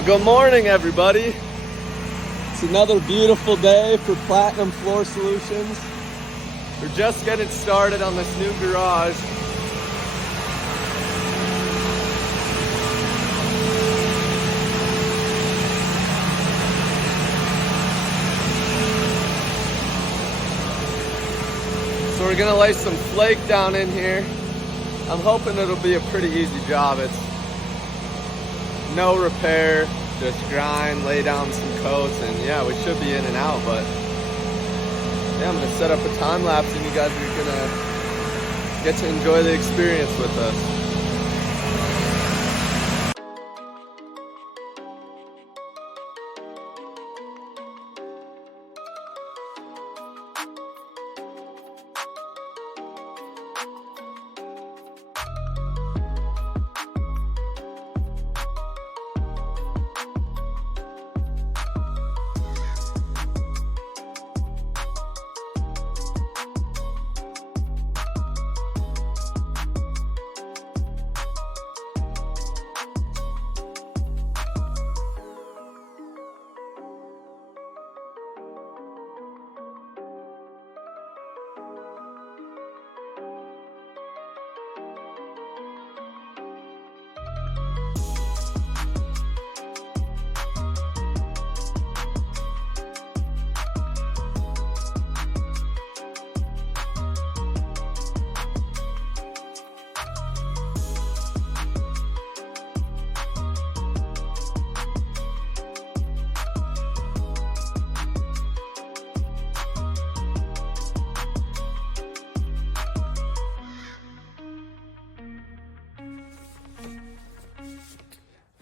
Well, good morning, everybody. It's another beautiful day for Platinum Floor Solutions. We're just getting started on this new garage. So we're gonna lay some flake down in here. I'm hoping it'll be a pretty easy job. It's no repair, just grind, lay down some coats, and yeah, we should be in and out. But yeah, I'm gonna set up a time lapse and you guys are gonna get to enjoy the experience with us.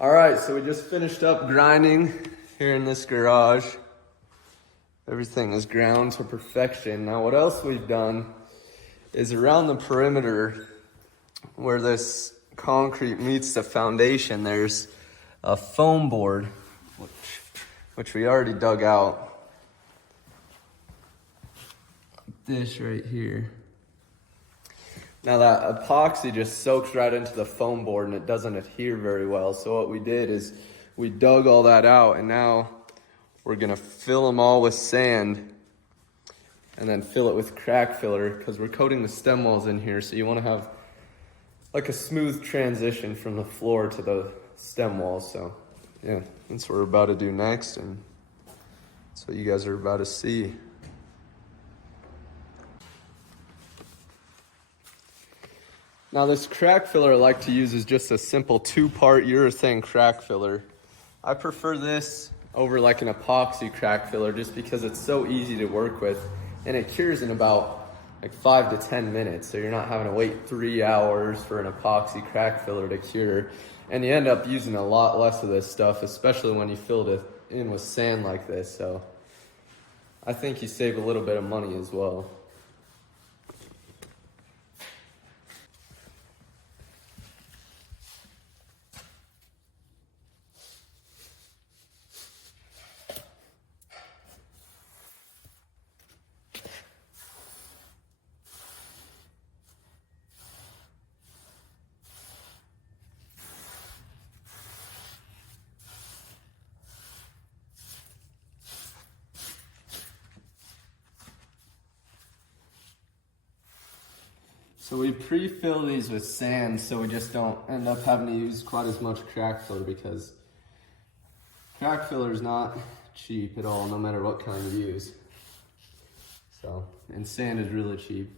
All right, so we just finished up grinding here in this garage. Everything is ground to perfection. Now what else we've done is around the perimeter where this concrete meets the foundation, there's a foam board, which we already dug out. This right here. Now that epoxy just soaks right into the foam board and it doesn't adhere very well. So what we did is we dug all that out, and now we're gonna fill them all with sand and then fill it with crack filler because we're coating the stem walls in here. So you wanna have like a smooth transition from the floor to the stem walls. So yeah, that's what we're about to do next, and that's what you guys are about to see. Now this crack filler I like to use is just a simple 2-part urethane crack filler. I prefer this over like an epoxy crack filler just because it's so easy to work with and it cures in about like 5 to 10 minutes. So you're not having to wait 3 hours for an epoxy crack filler to cure. And you end up using a lot less of this stuff, especially when you fill it in with sand like this. So I think you save a little bit of money as well. So we pre-fill these with sand so we just don't end up having to use quite as much crack filler, because crack filler is not cheap at all, no matter what kind you use. So, and sand is really cheap.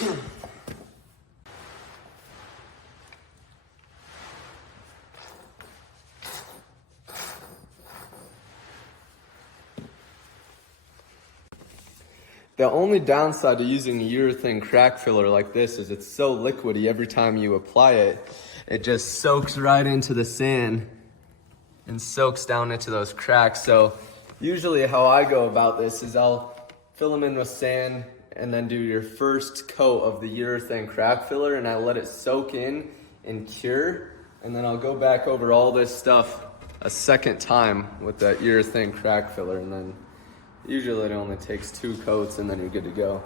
The only downside to using a urethane crack filler like this is it's so liquidy every time you apply it. It just soaks right into the sand and soaks down into those cracks. So usually how I go about this is I'll fill them in with sand and then do your first coat of the urethane crack filler, and I let it soak in and cure. And then I'll go back over all this stuff a second time with that urethane crack filler, and then usually it only takes 2 coats and then you're good to go.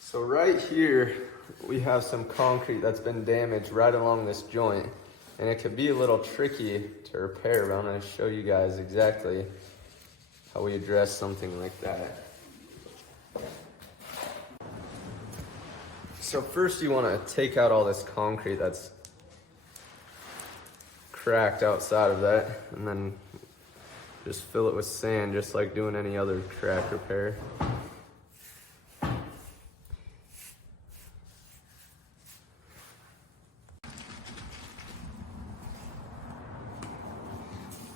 So right here, we have some concrete that's been damaged right along this joint. And it could be a little tricky to repair, but I'm gonna show you guys exactly how we address something like that. So first you wanna take out all this concrete that's cracked outside of that, and then just fill it with sand, just like doing any other crack repair.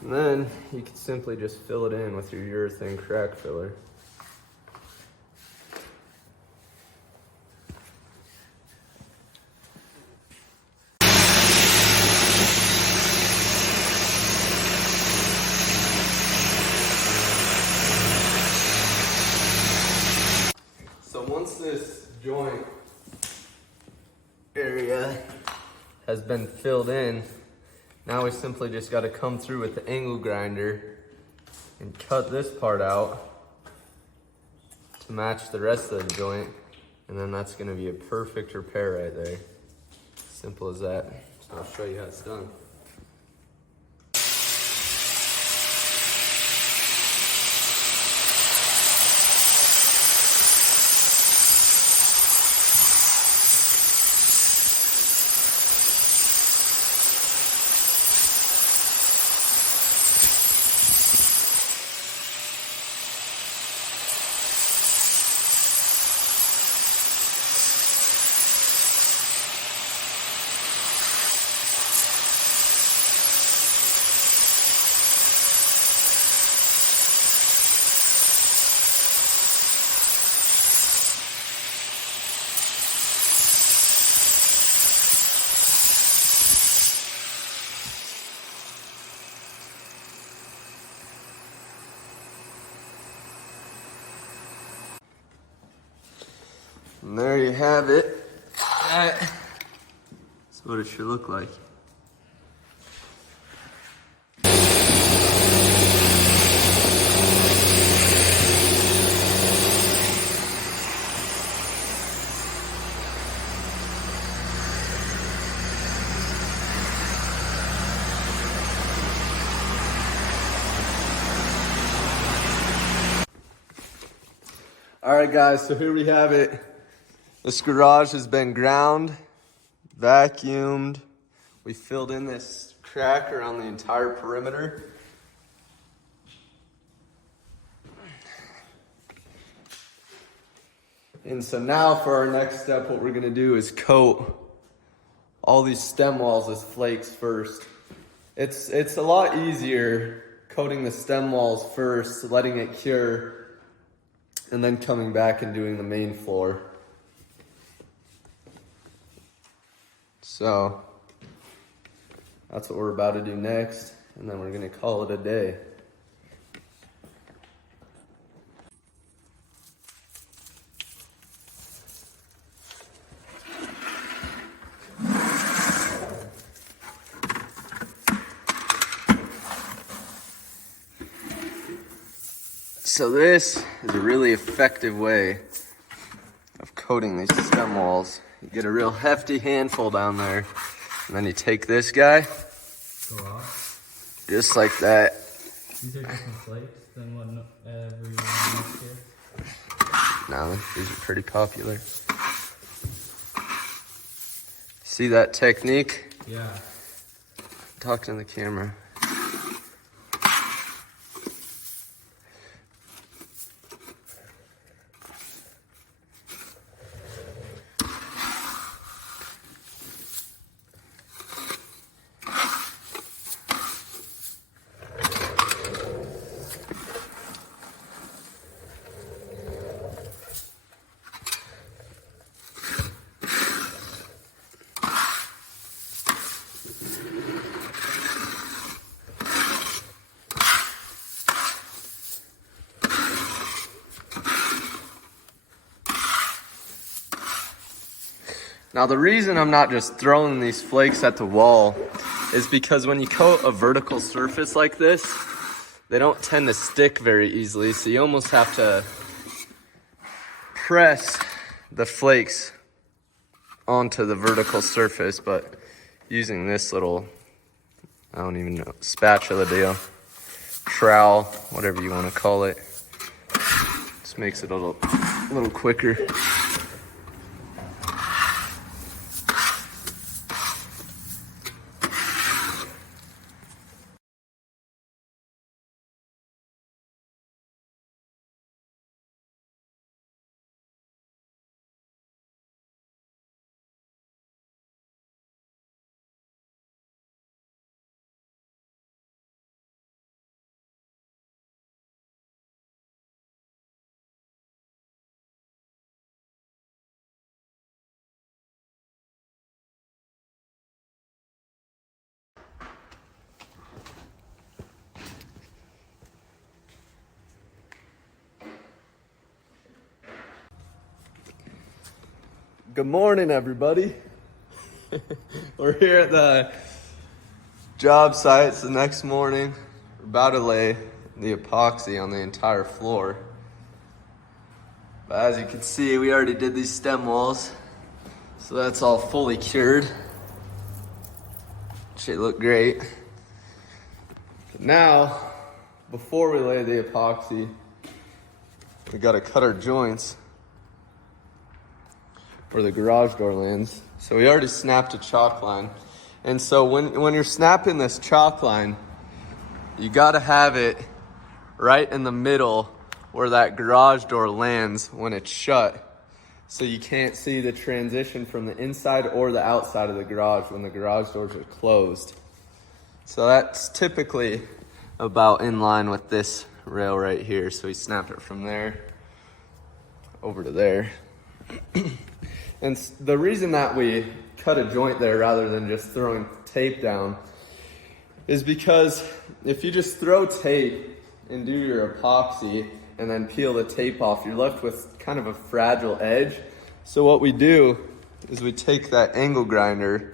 And then you can simply just fill it in with your urethane crack filler. So once this joint area has been filled in, now we simply just got to come through with the angle grinder and cut this part out to match the rest of the joint, and then that's going to be a perfect repair right there. Simple as that. So I'll show you how it's done. And there you have it. That's what it should look like. All right, guys, so here we have it. This garage has been ground, vacuumed. We filled in this crack around the entire perimeter. And so now for our next step, what we're gonna do is coat all these stem walls as flakes first. It's a lot easier coating the stem walls first, letting it cure, and then coming back and doing the main floor. So that's what we're about to do next, and then we're gonna call it a day. So this is a really effective way of coating these stem walls. You get a real hefty handful down there, and then you take this guy, go off, just like that. These are different flakes than what everyone else here. No, these are pretty popular. See that technique? Yeah. Talk to the camera. Now the reason I'm not just throwing these flakes at the wall is because when you coat a vertical surface like this, they don't tend to stick very easily, so you almost have to press the flakes onto the vertical surface. But using this little, I don't even know, spatula deal, trowel, whatever you want to call it, just makes it a little quicker. Good morning, everybody. We're here at the job site. It's the next morning. We're about to lay the epoxy on the entire floor. But as you can see, we already did these stem walls, so that's all fully cured. Should look great. Now, before we lay the epoxy, we gotta cut our joints where the garage door lands. So we already snapped a chalk line. And so when you're snapping this chalk line, you gotta have it right in the middle where that garage door lands when it's shut. So you can't see the transition from the inside or the outside of the garage when the garage doors are closed. So that's typically about in line with this rail right here. So we snapped it from there over to there. And the reason that we cut a joint there rather than just throwing tape down is because if you just throw tape and do your epoxy and then peel the tape off, you're left with kind of a fragile edge. So what we do is we take that angle grinder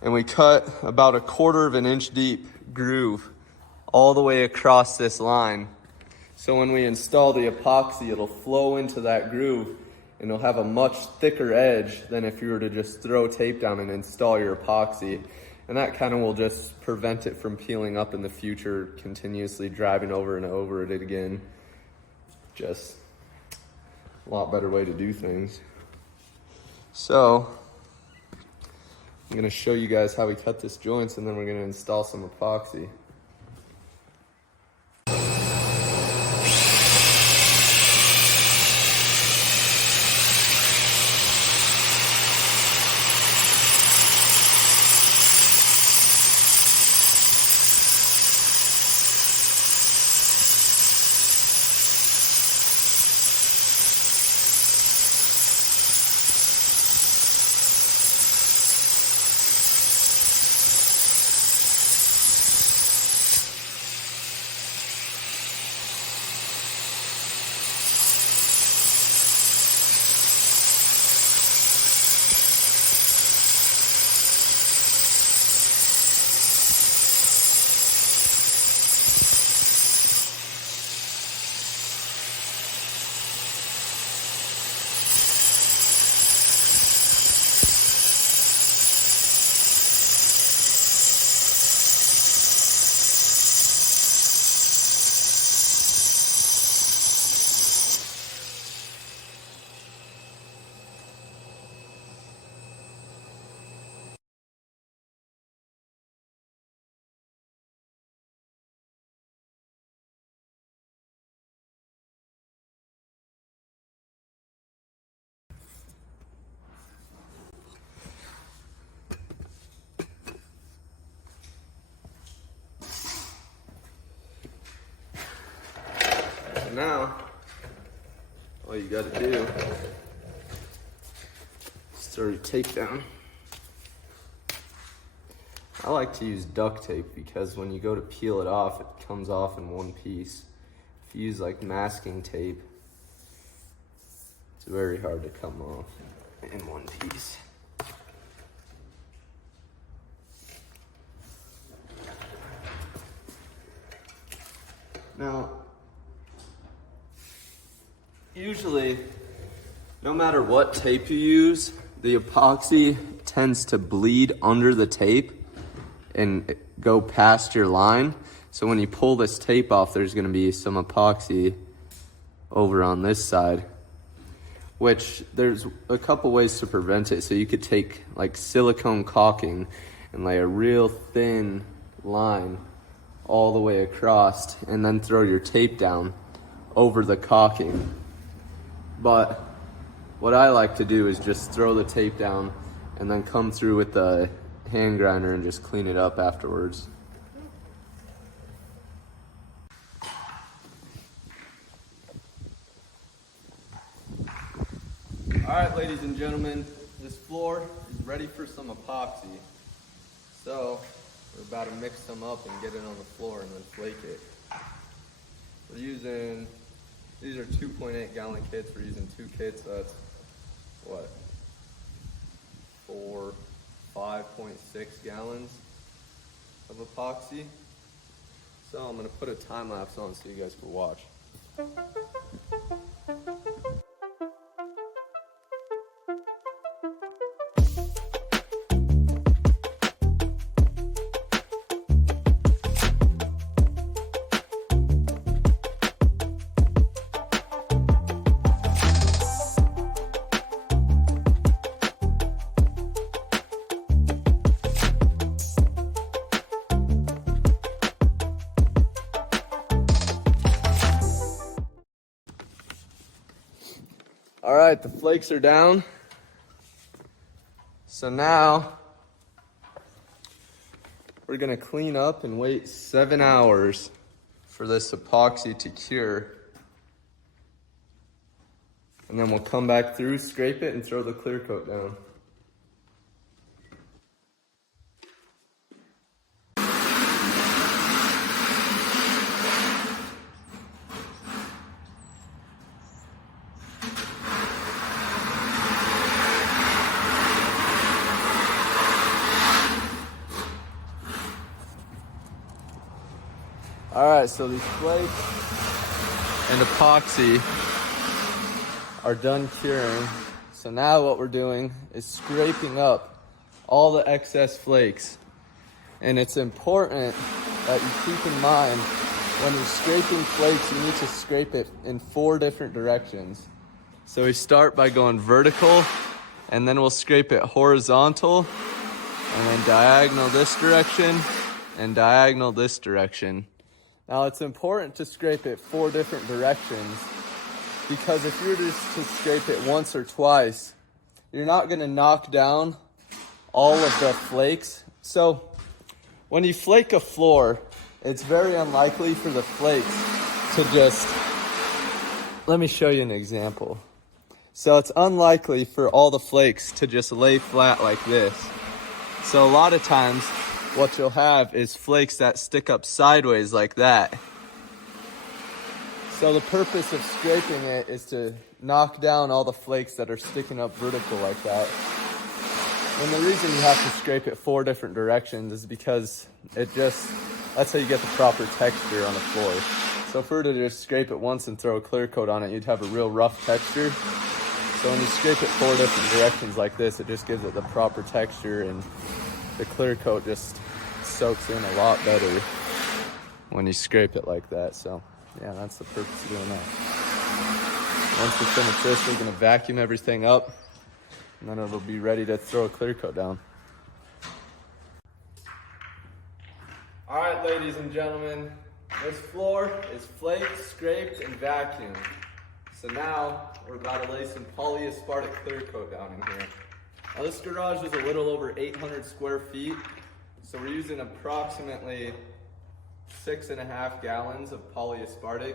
and we cut about 1/4 inch deep groove all the way across this line. So when we install the epoxy, it'll flow into that groove and it'll have a much thicker edge than if you were to just throw tape down and install your epoxy. And that kind of will just prevent it from peeling up in the future, continuously driving over and over it again. Just a lot better way to do things. So I'm gonna show you guys how we cut this joints, and then we're gonna install some epoxy. Now, all you gotta do is throw your tape down. I like to use duct tape because when you go to peel it off, it comes off in one piece. If you use like masking tape, it's very hard to come off in one piece. Now, usually, no matter what tape you use, the epoxy tends to bleed under the tape and go past your line. So when you pull this tape off, there's gonna be some epoxy over on this side, which there's a couple ways to prevent it. So you could take like silicone caulking and lay a real thin line all the way across and then throw your tape down over the caulking. But what I like to do is just throw the tape down and then come through with the hand grinder and just clean it up afterwards. All right, ladies and gentlemen, this floor is ready for some epoxy. So we're about to mix some up and get it on the floor and then flake it. We're using, these are 2.8 gallon kits. We're using 2 kits, so that's what? 5.6 gallons of epoxy. So I'm gonna put a time lapse on so you guys can watch. All right, the flakes are down. So now we're gonna clean up and wait 7 hours for this epoxy to cure. And then we'll come back through, scrape it, and throw the clear coat down. All right, so these flakes and epoxy are done curing. So now what we're doing is scraping up all the excess flakes. And it's important that you keep in mind when you're scraping flakes, you need to scrape it in 4 different directions. So we start by going vertical, and then we'll scrape it horizontal, and then diagonal this direction, and diagonal this direction. Now it's important to scrape it 4 different directions, because if you were just to scrape it once or twice, you're not gonna knock down all of the flakes. So when you flake a floor, it's very unlikely for the flakes to just, let me show you an example. So it's unlikely for all the flakes to just lay flat like this. So a lot of times, what you'll have is flakes that stick up sideways like that. So the purpose of scraping it is to knock down all the flakes that are sticking up vertical like that. And the reason you have to scrape it 4 different directions is because that's how you get the proper texture on the floor. So if we were to just scrape it once and throw a clear coat on it, you'd have a real rough texture. So when you scrape it 4 different directions like this, it just gives it the proper texture, and the clear coat just soaks in a lot better when you scrape it like that. So yeah, that's the purpose of doing that. Once we finish this, we're gonna vacuum everything up, and then it'll be ready to throw a clear coat down. All right, ladies and gentlemen, this floor is flaked, scraped, and vacuumed. So now we're about to lay some polyaspartic clear coat down in here. Now this garage is a little over 800 square feet, so we're using approximately 6.5 gallons of polyaspartic,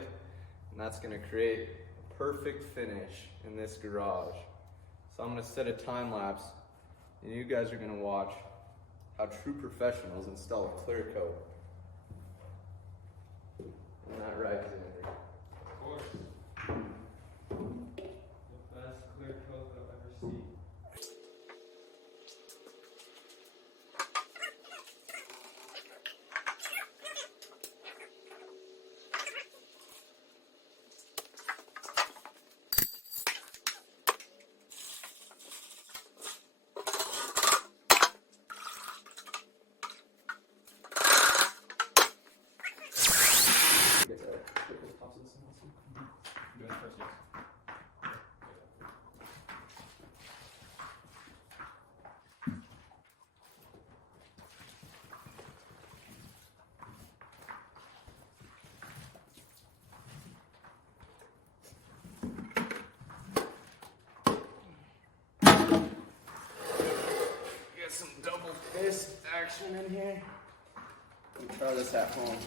and that's gonna create a perfect finish in this garage. So I'm gonna set a time lapse, and you guys are gonna watch how true professionals install a clear coat. Isn't that right, Xander? Of course. The best clear coat I've ever seen. this action in here. Let me try this at home.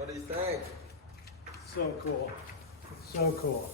What do you think? So cool. So cool.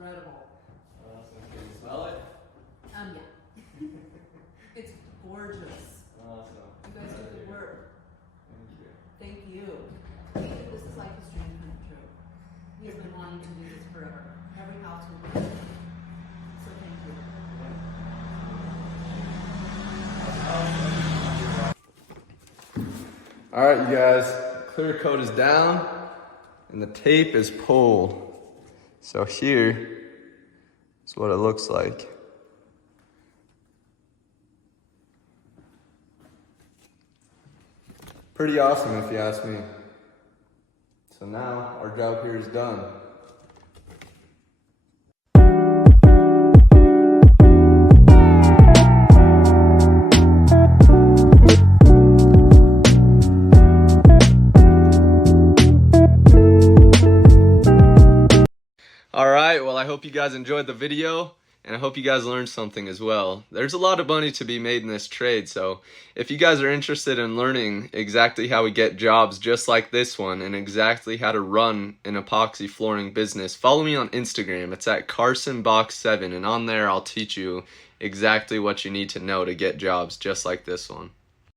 incredible. Awesome. Can you smell it? Yeah. It's gorgeous. Awesome. You guys do good work. Thank you. Thank you. This is like his dream come true. He has been wanting to do this forever. Every house will be. So thank you. All right, you guys, clear coat is down and the tape is pulled. So here is what it looks like. Pretty awesome if you ask me. So now our job here is done. Alright, well I hope you guys enjoyed the video, and I hope you guys learned something as well. There's a lot of money to be made in this trade, so if you guys are interested in learning exactly how we get jobs just like this one, and exactly how to run an epoxy flooring business, follow me on Instagram. It's at CarsonBox7, and on there I'll teach you exactly what you need to know to get jobs just like this one.